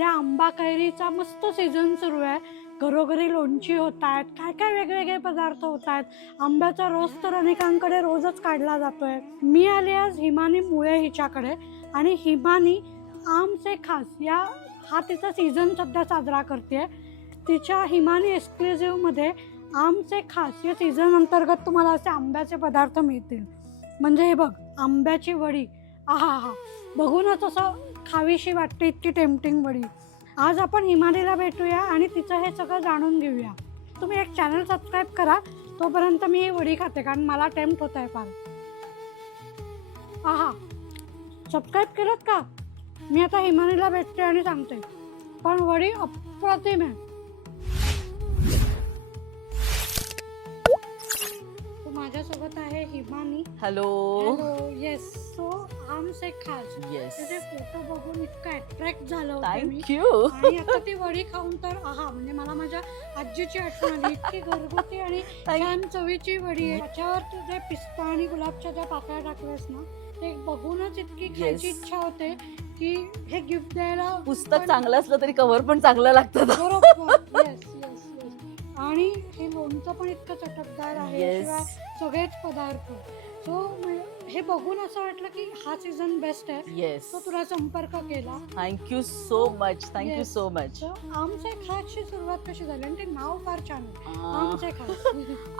सध्या आंबा कैरीचा मस्त सीझन सुरू आहे. घरोघरी लोणची होत आहेत, काय काय वेगवेगळे पदार्थ होत आहेत. आंब्याचा रस तर अनेकांकडे रोजच काढला जातोय. मी आले आज हिमानी मुळे हिच्याकडे, आणि हिमानी आम से खास हा तिचा सीझन सध्या साजरा करते. तिच्या हिमानी एक्सक्लुझिव्हमध्ये आम से खास या सीझन अंतर्गत तुम्हाला असे आंब्याचे पदार्थ मिळतील. म्हणजे हे बघ, आंब्याची वडी, आहा हा, बघूनच असं खावीशी वाटते, इतकी टेम्पटिंग वडी. आज आपण हिमानीला भेटूया आणि तिचं हे सगळं जाणून घेऊया. तुम्ही एक चॅनल सबस्क्राईब करा, तोपर्यंत मी ही वडी खाते, कारण मला टेम्प्ट होत आहे फार. आहा, सबस्क्राईब केलं का? मी आता हिमानीला भेटते आणि सांगते, पण वडी अप्रतिम आहे. माझ्यासोबत आहे हिमानी. हॅलो. येस. सो आम से खास, त्याचे फोटो बघून इतकं अट्रॅक्ट झालं होतं मी. थँक्यू. आणि आता ती वडी खाऊन तर म्हणजे मला माझ्या आजीची आठवण आली. इतकी घरगुती आणि छान चवीची वडी आहे. त्याच्यावर तुझे पिस्ता आणि गुलाबच्या ज्या पाकळ्या टाकल्यास ना, ते बघूनच इतकी खायची इच्छा होते की हे गिफ्ट द्यायला. पुस्तक चांगलं असलं तरी कव्हर पण चांगलं लागतं. बरोबर. Yes yes yes. आणि हे लोणचं पण इतकं चटकदार आहे, शिवाय सगळेच पदार्थ. सो हे बघून असं वाटलं की हा सीझन बेस्ट आहे. येस. तो तुला संपर्क केला. Thank you so much. Thank you so much. आमचे खासची सुरुवात कशी झाली? आणि ते नाव फार छान आहे, आमचे खास.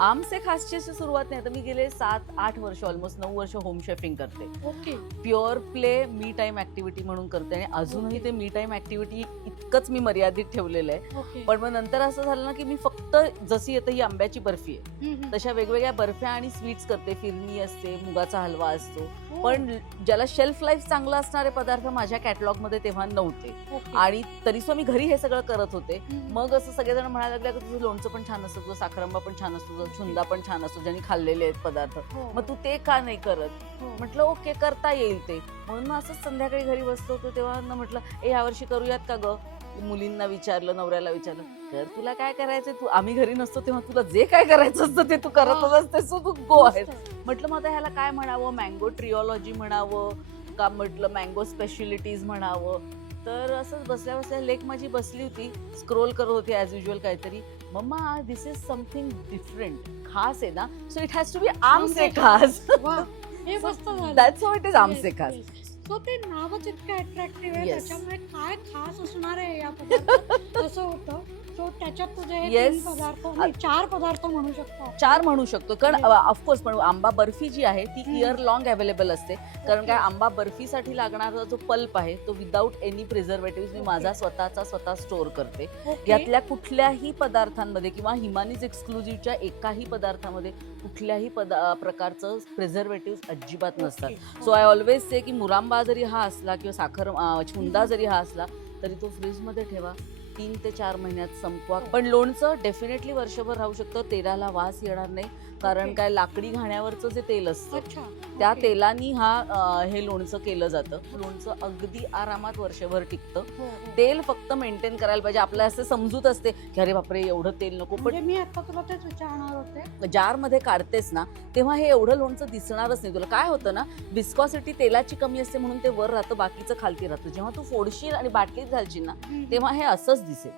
आमचे खासची सुरुवात नाही. आता मी गेले 7-8 वर्ष, ऑलमोस्ट 9 वर्ष होम शेफिंग करते. Okay. Pure play me time activity म्हणून करते, आणि अजूनही ते मी टाइम ऍक्टिव्हिटी इतकंच मी मर्यादित ठेवलेलं आहे. पण मग नंतर असं झालं ना की मी फक्त जशी येते ही आंब्याची बर्फी आहे तशा वेगवेगळ्या बर्फ्या आणि स्वीट्स करते. फिरणी असते, मुगाचा हलवा असतो, पण ज्याला शेल्फ लाईफ चांगला असणारे पदार्थ माझ्या कॅटलॉग मध्ये तेव्हा नव्हते. आणि तरी सुद्धा मी घरी हे सगळं करत होते. मग असं सगळेजण म्हणायला लागले की तुझं लोणचं पण छान असतं, तुझं साखरांबा पण छान असतो, तुझं छुंदा पण छान असतो, ज्यांनी खाल्लेले आहेत पदार्थ, मग तू ते का नाही करत? म्हटलं ओके, करता येईल ते. म्हणून मग असंच संध्याकाळी घरी बसलो होतो तेव्हा म्हटलं यावर्षी करूयात का ग? मुलींना विचारलं, नवऱ्याला विचारलं, तर तुला काय करायचं? तू आम्ही घरी नसतो तेव्हा तुला जे काय करायचं असतं ते तू करतच असतेस, तू गो आहेस. म्हटलं मग आता ह्याला काय म्हणावं? मँगो ट्रिओलॉजी म्हणावं का, म्हटलं मँगो स्पेशलिटीज म्हणावं. तर असंच बसल्या बसल्या लेक माझी बसली होती, स्क्रोल करत होती ऍज युजल काहीतरी. मम्मा, दिस इज समथिंग डिफरंट, खास आहे ना, so it has to be आम से खास. दॅट्स हाऊ इट इज, आम से खास. सो ते नावच इतकं अट्रॅक्टिव्ह आहे, त्याच्यामुळे काय खास असणार आहे या पदार्थात असं होतं. सो त्याच्यात तुझे हे 3 पदार्थ, 4 पदार्थ म्हणू शकतो. 4 म्हणू शकतो, कारण ऑफकोर्स पण आंबा बर्फी जी आहे ती इयर लॉंग अवेलेबल असते. कारण काय, आंबा बर्फीसाठी लागणारा जो पल्प आहे तो विदाऊट एनी प्रिझर्वेटिव्ह मी माझा स्वतः स्टोअर करते. यातल्या कुठल्याही पदार्थांमध्ये किंवा हिमानीज एक्सक्लुझिव्हच्या एकाही पदार्थामध्ये कुठल्याही प्रकारचं प्रिझर्वेटिव्ह अजिबात नसतात. सो आय ऑलवेज से की मुरांबा जरी हा असला किंवा साखर छुंदा जरी हा असला तरी तो फ्रीजमध्ये ठेवा, 3 ते 4 महिन्यात संपवा. पण लोणचं डेफिनेटली वर्षभर राहू शकतं, तेलाला वास येणार नाही. कारण काय, लाकडी घाण्यावरचं जे तेल असतं त्या तेलानी हे लोणचं केलं जातं. लोणचं अगदी आरामात वर्षभर टिकतं. तेल फक्त मेंटेन करायला पाहिजे. आपल्याला असं समजूत असते की अरे बापरे एवढं तेल नको, पण मी आता तुला तेच विचारणार होते. जार मध्ये काढतेस ना तेव्हा हे एवढं लोणचं दिसणारच नाही तुला. काय होतं ना, विस्कॉसिटी तेलाची कमी असते म्हणून ते वर राहतं, बाकीचं खालती राहतं. जेव्हा तू फोडशील आणि बाटलीत घालशील ना तेव्हा हे असंच दिसेल.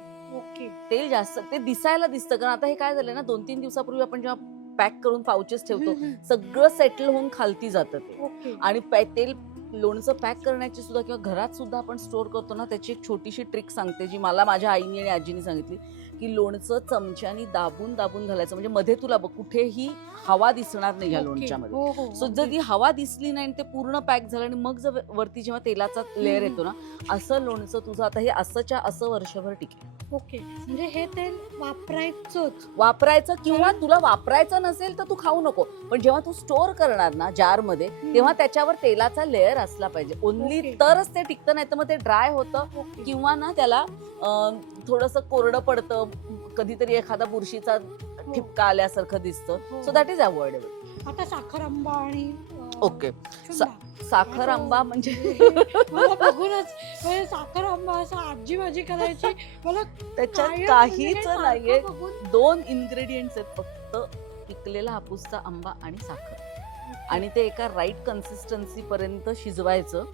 तेल जास्त ते दिसायला दिसतं. कारण आता हे काय झालं ना, 2-3 दिवसापूर्वी आपण जेव्हा पॅक करून पाउचेस ठेवतो, सगळं सेटल होऊन खालती जातं ते. आणि तेल लोणचं पॅक करण्याची सुद्धा किंवा घरात सुद्धा आपण स्टोअर करतो ना, त्याची एक छोटीशी ट्रिक सांगते जी मला माझ्या आईने आणि आजीने सांगितली, की लोणचं चमच्यानी दाबून दाबून घालायचं. म्हणजे मध्ये तुला कुठेही हवा दिसणार नाही या लोणच्यामध्ये. सो जर ती हवा दिसली नाही आणि ते पूर्ण पॅक झालं आणि मग जर वरती जेव्हा तेलाचा लेअर येतो ना, असं लोणचं तुझं आता हे असंच्या असं वर्षभर टिकेल. ओके, म्हणजे हे तेल वापरायचं किंवा तुला वापरायचं नसेल तर तू खाऊ नको. पण जेव्हा तू स्टोअर करणार ना जार मध्ये, तेव्हा त्याच्यावर तेलाचा लेअर असला पाहिजे ओनली, तरच ते टिकतं. नाही तर मग ते ड्राय होतं किंवा ना त्याला थोडंसं कोरडं पडतं, कधीतरी एखादा बुरशीचा ठिपका आल्यासारखं दिसतं. So that is avoidable. आता साखर आंबा आणि ओके, साखर आंबा म्हणजे मला बघूनच साखर आंबा असं आजी माझी करायची, मला त्याच्यात काहीच नाहीये. 2 इन्ग्रेडियंट्स आहेत फक्त, पिकलेला हापूसचा आंबा आणि साखर. आणि ते एका राईट कन्सिस्टन्सी पर्यंत शिजवायचं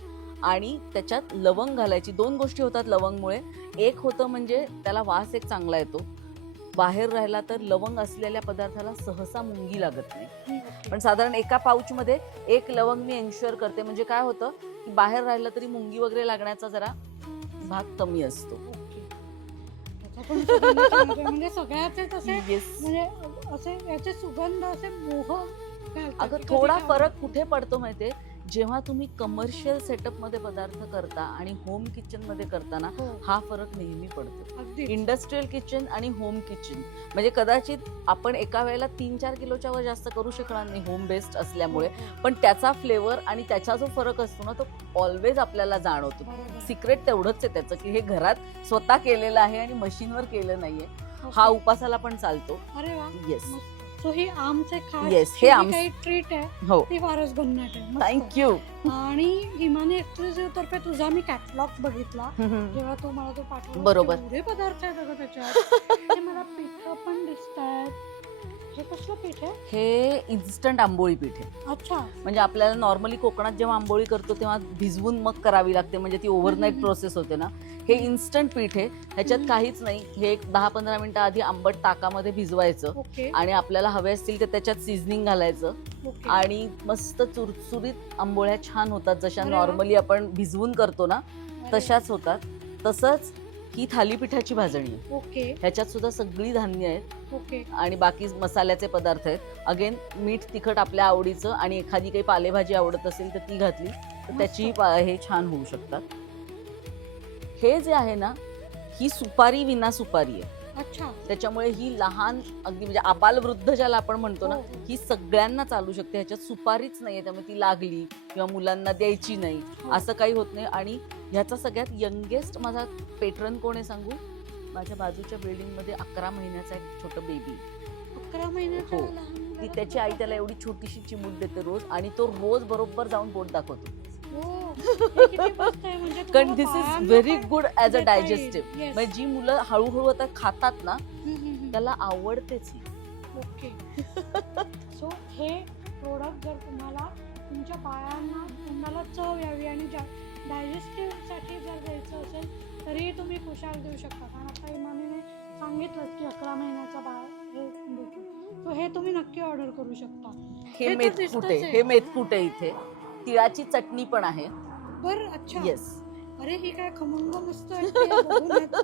आणि त्याच्यात लवंग घालायची. 2 गोष्टी होतात लवंगमुळे. एक होतं म्हणजे त्याला वास एक चांगला येतो. बाहेर राहिला तर लवंग असलेल्या पदार्थाला सहसा मुंगी लागत नाही. पण साधारण एका पाऊचमध्ये 1 लवंग मी एन्श्युअर करते, म्हणजे काय होतं की बाहेर राहिलं तरी मुंगी वगैरे लागण्याचा जरा भाग कमी असतो. पण सुगंध चांगला आहे. म्हणजे सगळ्याचेच असे Yes. म्हणजे असे याचे सुगंध असे मोह घालतात. अगं कधी थोडा काय फरक कुठे पडतो माहितीये, जेव्हा तुम्ही कमर्शियल सेटअप मध्ये पदार्थ करता आणि होम किचन मध्ये करताना हो, हा फरक नेहमी पडतो. अगदीच. इंडस्ट्रियल किचन आणि होम किचन म्हणजे कदाचित आपण एका वेळेला 3-4 किलोच्या वर जास्त करू शकणार नाही होम बेस्ड असल्यामुळे, पण त्याचा फ्लेवर आणि त्याचा जो फरक असतो ना तो ऑलवेज आपल्याला जाणवतो. बरोबर. सिक्रेट तेवढंच आहे त्याचं की हे घरात स्वतः केलेलं आहे आणि मशीनवर केलं नाहीये. ओके. हा उपासाला पण चालतो. अरे वा. येस. सो ही आमचे खास Yes, हे जी आम- काही ट्रीट आहे हो, ती फारच भन्नाट आहे. मस्त. थँक्यू. आणि हिमानी एक्सक्लुझिव्ह तर्फे तुझा मी कॅटलॉग बघितला जेव्हा तू मला तो पाठवला. बरोबर. एवढे पदार्थ आहेत अगं त्याच्यात. आणि मला पीठ पण दिसतात. हे कसलं पीठ आहे? हे इन्स्टंट आंबोळी पीठ आहे. अच्छा. म्हणजे आपल्याला नॉर्मली कोकणात जेव्हा आंबोळी करतो तेव्हा भिजवून मग करावी लागते, म्हणजे ती ओव्हरनाईट हम्म. प्रोसेस होते ना. हे इन्स्टंट पीठ आहे, ह्याच्यात हम्म. काहीच नाही. हे एक 10-15 मिनिटं आधी आंबट ताकामध्ये भिजवायचं ओके. आणि आपल्याला हवे असतील तर त्याच्यात सीझनिंग घालायचं ओके. आणि मस्त चुरचुरीत आंबोळ्या छान होतात. जशा अरे वा. नॉर्मली आपण भिजवून करतो ना अरे. तशाच होतात. तसंच ही थालीपीठाची भाजणी आहे. ओके. ह्याच्यात सुद्धा सगळी धान्य आहेत ओके. आणि बाकी मसाल्याचे पदार्थ आहेत. अगेन मीठ तिखट आपल्या आवडीचं आणि एखादी काही पालेभाजी आवडत असेल तर ती घातली तर त्याची हे छान होऊ शकतात. हे जे आहे ना ही सुपारी विना सुपारी आहे, अच्छा. त्याच्यामुळे ही लहान अगदी म्हणजे आबाल वृद्ध ज्याला आपण म्हणतो ना हो, हो. ही सगळ्यांना चालू शकते. ह्याच्यात सुपारीच नाहीये त्यामुळे ती लागली किंवा मुलांना द्यायची नाही हो. असं काही होत नाही. आणि ह्याचा सगळ्यात यंगेस्ट माझा पेट्रन कोण आहे सांगू? माझ्या बाजूच्या बिल्डिंग मध्ये 11 महिन्याचा एक छोटं बेबी. 11 महिन्याचा हो. लहान ती मुलगा. त्याची आई त्याला एवढी छोटीशी चिमूट देते रोज आणि तो रोज बरोबर जाऊन बोट दाखवतो. हो. हे किती मस्त आहे. म्हणजे कारण तुम्हाला दिस इज बाळांना व्हेरी पण गुड ॲज अ देता येईल. डायजेस्टिव्ह. Yes. म्हणजे जी मुलं हळूहळू आता खातात ना हम्म, हम्म, हम्म. त्याला आवडतेच ही. ओके. सो हे प्रोडक्ट जर तुम्हाला तुमच्या बाळांना तोंडाला चव यावी आणि डायजेस्टिव्हसाठी जर द्यायचं असेल तरीही तुम्ही खुशाल देऊ शकता. कारण आता इमामीने सांगितलं की 11 महिन्याचा बाळ हे देतो. सो हे तुम्ही नक्की ऑर्डर करू शकता. हे तर मेथकूट दिसतंच आहे. आहे. हे मेथकूट आहे इथे. तिळाची चटणी पण आहे. बरं. अच्छा. येस. अरे ही काय खमंग मस्त वाटते हे बघूनच.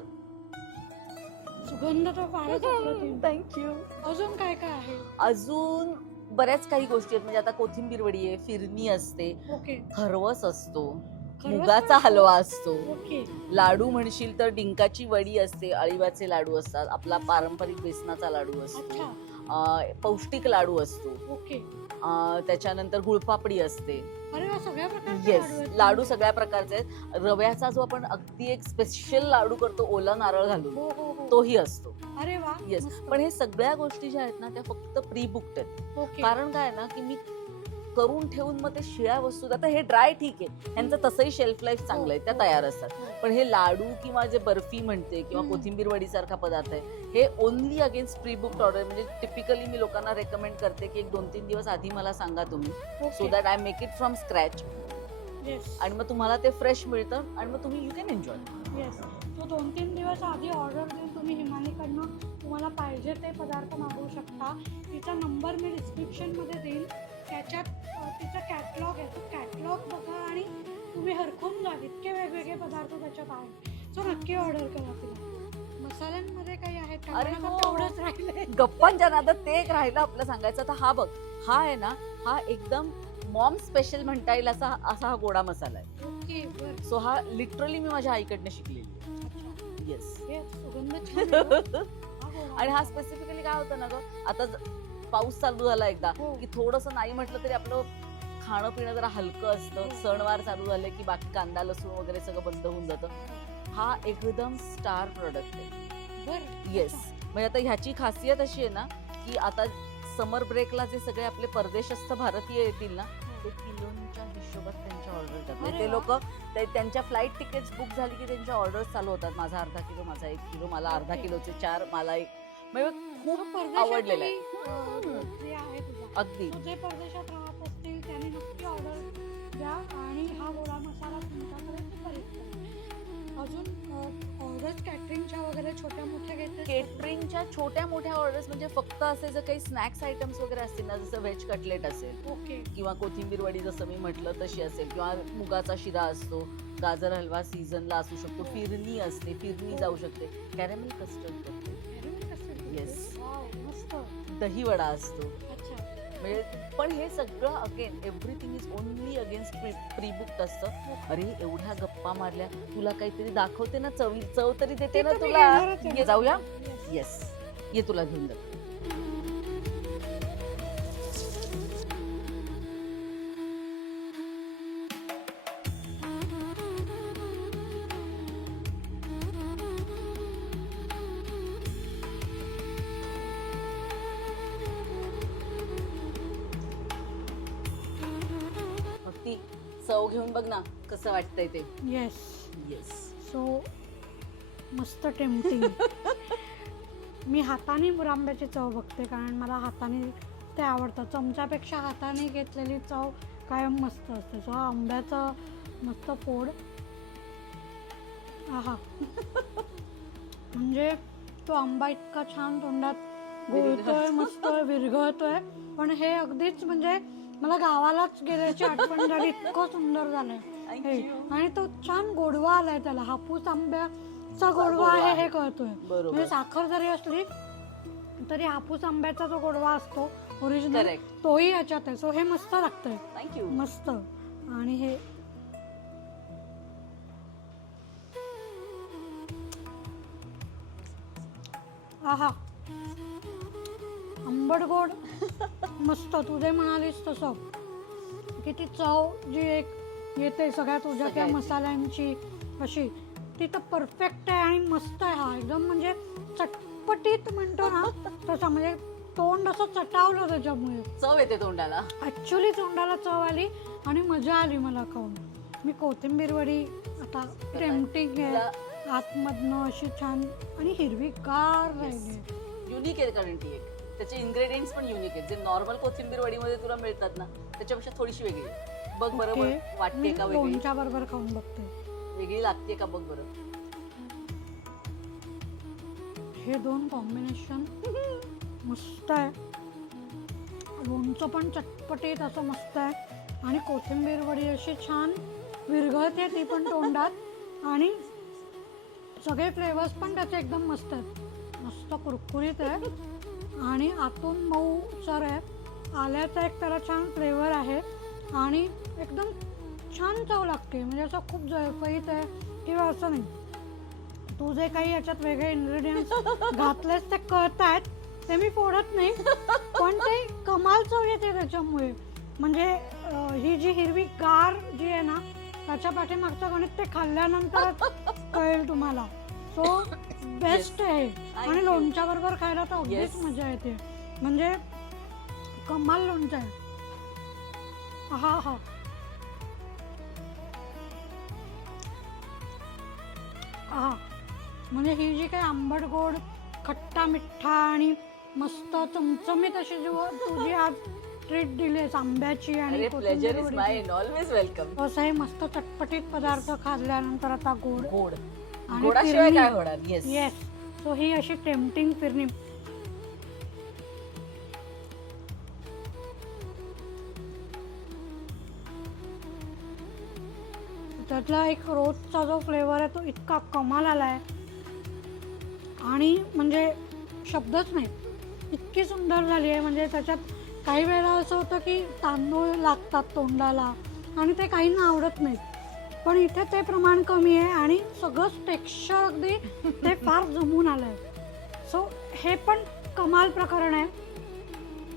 सुगंध तर फारच अप्रतिम. थँक्यू. अजून काय काय आहे? अजून बऱ्याच काही गोष्टी आहेत. म्हणजे आता कोथिंबीर वडी आहे, फिरणी असते, ओके. खरवस असतो, खरवस मुगाचा पण असतो? हलवा असतो, ओके. लाडू म्हणशील तर डिंकाची वडी असते, अळीवाचे लाडू असतात, आपला पारंपरिक बेसनाचा लाडू असतो, अच्छा. पौष्टिक लाडू असतो, ओके. त्याच्यानंतर गुळपापडी असते. अरे वा. सगळ्या प्रकारचे येस, लाडू आहेत. लाडू सगळ्या प्रकारचे आहेत. रव्याचा जो आपण अगदी एक स्पेशल लाडू करतो ओला नारळ घालून हो हो हो. तोही असतो. अरे वा. येस. मस्त. पण हे सगळ्या गोष्टी ज्या आहेत ना त्या फक्त प्री बुक्ड आहेत. ओके. कारण काय आहे ना की मी करून ठेवून मग ते शिळ्या वस्तू, आता हे ड्राय ठीक आहे, ह्यांचं तसंही शेल्फ लाईफ चांगलं आहे, त्या तयार असतात. हो. पण हे लाडू किंवा जे बर्फी म्हणते किंवा हम्म. कोथिंबीर वडी सारखा पदार्थ आहे हे only against pre booked order. म्हणजे टिपिकली मी लोकांना रेकमेंड करते की 1-2-3 दिवस आधी मला सांगा तुम्ही, so okay. That I make it from scratch yes. आणि मग तुम्हाला ते फ्रेश मिळतं आणि मग तुम्ही यू कॅन एन्जॉय. येस. तो 2-3 दिवस आधी ऑर्डर देऊन तुम्ही हिमानीकडनं तुम्हाला पाहिजे ते पदार्थ मागवू शकता. तिचा नंबर मी डिस्क्रिप्शनमध्ये देईन. त्याच्यात तिचा कॅटलॉग आहे. तो कॅटलॉग बघा आणि तुम्ही हरखून जा. इतके वेगवेगळे पदार्थ त्याच्यात आहेत. सो नक्की ऑर्डर करा तिला. मसाल्यांमध्ये काही आहेत का? अरे मला हो. तेवढंच राहिलंय. गप्पांच्या नादात ते एक राहिलं आपलं सांगायचं. तर हा बघ, हा आहे ना, हा एकदम मॉम स्पेशल म्हणता येईल असा हा गोडा मसाला आहे. ओके. बरं. सो हा लिटरली मी माझ्या आईकडनं शिकलेली. अच्छा. येस. हे सुगंध छान आहे गं. हा गोडा. आणि हा स्पेसिफिकली काय होतं ना ग, आता पाऊस चालू झाला एकदा हो. की थोडंसं नाही म्हटलं तरी आपलं खाणं पिणं जरा हलकं असतं. हो. सणवार चालू झाले की बाकी कांदा लसूण वगैरे सगळं बंद होऊन जातं. हा एकदम स्टार प्रोडक्ट आहे. बरं. येस. अच्छा. म्हणजे आता ह्याची खासियत अशी आहे ना की आता समर ब्रेकला जे सगळे आपले परदेशस्थ भारतीय येतील ना ते किलोच्या हिशोबात त्यांच्या ऑर्डर येतात. म्हणजे अरे ते लोक त्यांच्या फ्लाईट तिकीट्स बुक झाली की त्यांच्या ऑर्डर्स चालू होतात. माझा अर्धा किलो, माझा 1 किलो, मला अर्धा ओके. किलोचे 4, मला 1. म्हणजे खूप परदेशातही, आवडलेलं आहे. जे आहे तुझा. अगदी. तो जे परदेशात राहत असतील त्यांनी नक्की ऑर्डर द्या आणि हा गोडा मसाला तुमच्यापर्यंत करेक्ट. अजून ऑर्डर्स कॅटरिंगच्या वगैरे छोट्या मोठ्या घेते? केटरिंगच्या छोट्या मोठ्या ऑर्डर्स म्हणजे फक्त असे जर काही स्नॅक्स आयटम्स वगैरे असतील ना, जसं व्हेज कटलेट असेल ओके. किंवा कोथिंबीर वडी जसं मी म्हटलं तशी असेल, किंवा मुगाचा शिरा असतो, गाजर हलवा सीझनला असू शकतो, फिरणी असते, फिरणी जाऊ शकते, कॅरेमेल कस्टर्ड करते, Yes. मस्त. दही वडा असतो. अच्छा. म्हणजे पण हे सगळं again everything is only against pre booked असतं. अरे एवढ्या गप्पा मारल्या, तुला काहीतरी दाखवते ना, चव तरी देते ना ते तर मी तुला. घेणारच आहे. ये जाऊया. Yes. येस, ये तुला घेऊन जाते. मग ती चव घेऊन बघ ना कसं वाटतंय ते. येस. येस. सो मस्त टेम्पटिंग. मी हाताने मुरांब्याची चव बघते, कारण मला हाताने ते आवडतं. चमच्यापेक्षा हाताने घेतलेली चव कायम मस्त असते. सो आंब्याचं मस्त फोड. आहा. म्हणजे तो आंबा इतका छान तोंडात गोळतोय, मस्त विरघळतोय. पण हे अगदीच म्हणजे मला गावालाच गेल्याची आठवण झाली, इतकं सुंदर झालंय हे. आणि तो छान गोडवा आलाय त्याला. हापूस आंब्याचा गोडवा आहे हे कळतोय. म्हणजे साखर जरी असली तरी हापूस आंब्याचा जो गोडवा असतो ओरिजिनल, तोही याच्यात आहे. सो हे मस्त लागतंय. थँक्यू. मस्त. आणि हे आहा, आंबट गोड मस्त. तुझे म्हणालीस तसं की ती चव जी एक येते सगळ्या तुझ्या त्या मसाल्यांची अशी, ती तर परफेक्ट आहे आणि मस्त आहे. हा एकदम म्हणजे चटपटीत म्हणतो ना तसं, म्हणजे तोंड असं चटावलं त्याच्यामुळे. चव येते तोंडाला. ऍक्च्युली तोंडाला चव आली आणि मजा आली मला खाऊन. मी कोथिंबीर वडी आता टेम्पटिंग आहे आतमधनं अशी छान आणि हिरवीगार राहिली. युनिक आहे कारण ती एक. त्याचे इन्ग्रेडियंट्स पण युनिक आहेत, जे नॉर्मल कोथिंबीर वडीमध्ये तुला मिळतात ना त्याच्यापेक्षा थोडीशी वेगळी. बघ बरोबर वाटते का वेगळी? लोणच्या बरोबर खाऊन बघते, वेगळी लागते का बघ बरं. हे दोन कॉम्बिनेशन मस्त आहे. लोणचं पण चटपटीत असं मस्त आहे आणि कोथिंबीर वडी अशी छान विरघळते ती पण तोंडात. आणि सगळे फ्लेवर्स पण त्याचे एकदम मस्त आहेत. मस्त कुरकुरीत आहे आणि आतून मऊ सर आहे. आल्याचा एक त्याला छान फ्लेवर आहे आणि एकदम छान चव लागते. म्हणजे असं खूप जळफळीत आहे किंवा असं नाही. तू जे काही याच्यात वेगळे इन्ग्रेडियंट्स घातलेस ते कळत आहेत, ते मी फोडत नाही, पण ते कमाल चव येते त्याच्यामुळे. म्हणजे ही जी हिरवी गार जी आहे ना त्याच्या पाठीमागचं गणित ते खाल्ल्यानंतर कळेल तुम्हाला. सो बेस्ट आहे. आणि लोणच्या बरोबर खायला तर अगदीच मजा येते. म्हणजे कमाल लोणचं आहे. हा हा. हा म्हणजे ही जी काही आंबट गोड खट्टा मिठ्ठा आणि मस्त चमचमीत अशी जी तुझी आज ट्रीट दिलीस आंब्याची आणि pleasure is mine, always welcome. असंही मस्त चटपटीत पदार्थ खाल्ल्यानंतर आता गोड गोड आणि गोडाशिवाय काय होणार. Yes yes. सो ही अशी टेम्पटिंग फिरणी. त्यातला एक रोजचा जो फ्लेवर आहे तो इतका कमाल आलाय आणि म्हणजे शब्दच नाही, इतकी सुंदर झाली आहे. म्हणजे त्याच्यात काही वेळेला असं होतं की तांदूळ लागतात तोंडाला आणि ते काहींना आवडत नाहीत, पण इथे ते प्रमाण कमी आहे आणि सगळंच टेक्स्चर अगदी ते फार जमून आलं आहे. सो हे पण कमाल प्रकरण आहे.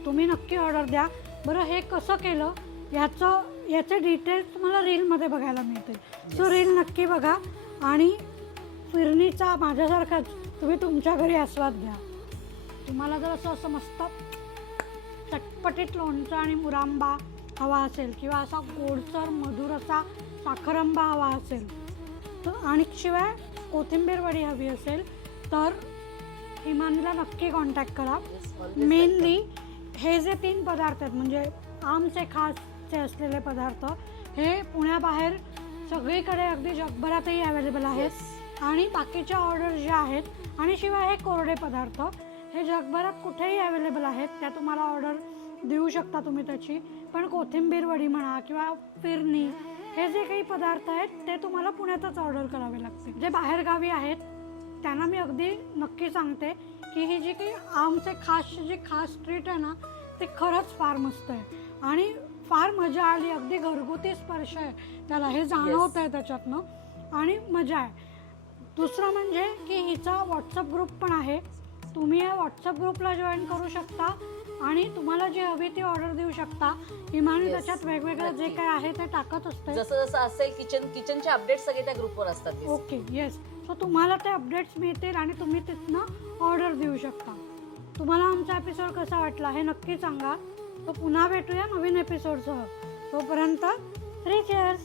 तुम्ही नक्की ऑर्डर द्या. बरं हे कसं केलं याचे डिटेल्स तुम्हाला रीलमध्ये बघायला मिळतील. सो रील नक्की बघा आणि फिरणीचा माझ्यासारखाच तुम्ही तुमच्या घरी आस्वाद घ्या. तुम्हाला जर असं मस्त चटपटीत लोणचं आणि मुरांबा हवा असेल किंवा असा गोडसर मधुर असा साखरांबा हवा असेल तर आणि शिवाय कोथिंबीर वडी हवी असेल तर हिमानीला नक्की कॉन्टॅक्ट करा. मेनली हे जे 3 पदार्थ आहेत म्हणजे आमचे खासचे असलेले पदार्थ हे पुण्याबाहेर सगळीकडे अगदी जगभरातही अवेलेबल आहेत आणि बाकीच्या ऑर्डर ज्या आहेत आणि शिवाय हे कोरडे पदार्थ हे जगभरात कुठेही अवेलेबल आहेत. त्या तुम्हाला ऑर्डर देऊ शकता तुम्ही त्याची. पण कोथिंबीर वडी म्हणा किंवा फिरणी हे जे काही पदार्थ आहेत ते तुम्हाला पुण्यातच ऑर्डर करावे लागते. जे बाहेरगावी आहेत त्यांना मी अगदी नक्की सांगते की ही जी काही आमचे खास ट्रीट आहे ना ते खरंच फार मस्त आहे आणि फार मजा आली. अगदी घरगुती स्पर्श आहे त्याला, हे जाणवत आहे त्याच्यातनं आणि मजा आहे. दुसरं म्हणजे की हिचा व्हॉट्सअप ग्रुप पण आहे. तुम्ही या व्हॉट्सअप ग्रुपला जॉईन करू शकता आणि तुम्हाला जी हवी ती ऑर्डर देऊ शकता. हिमानी त्याच्यात वेगवेगळं जे काय आहे ते टाकत असते. जसं जसं असेल किचनचे अपडेट सगळे त्या ग्रुपवर असतात. Okay, yes. सो तुम्हाला ते अपडेट्स मिळतील आणि तुम्ही तिथनं ऑर्डर देऊ शकता. तुम्हाला आमचा एपिसोड कसा वाटला हे नक्की सांगा. तो पुन्हा भेटूया नवीन एपिसोडसह. तोपर्यंत 3 cheers.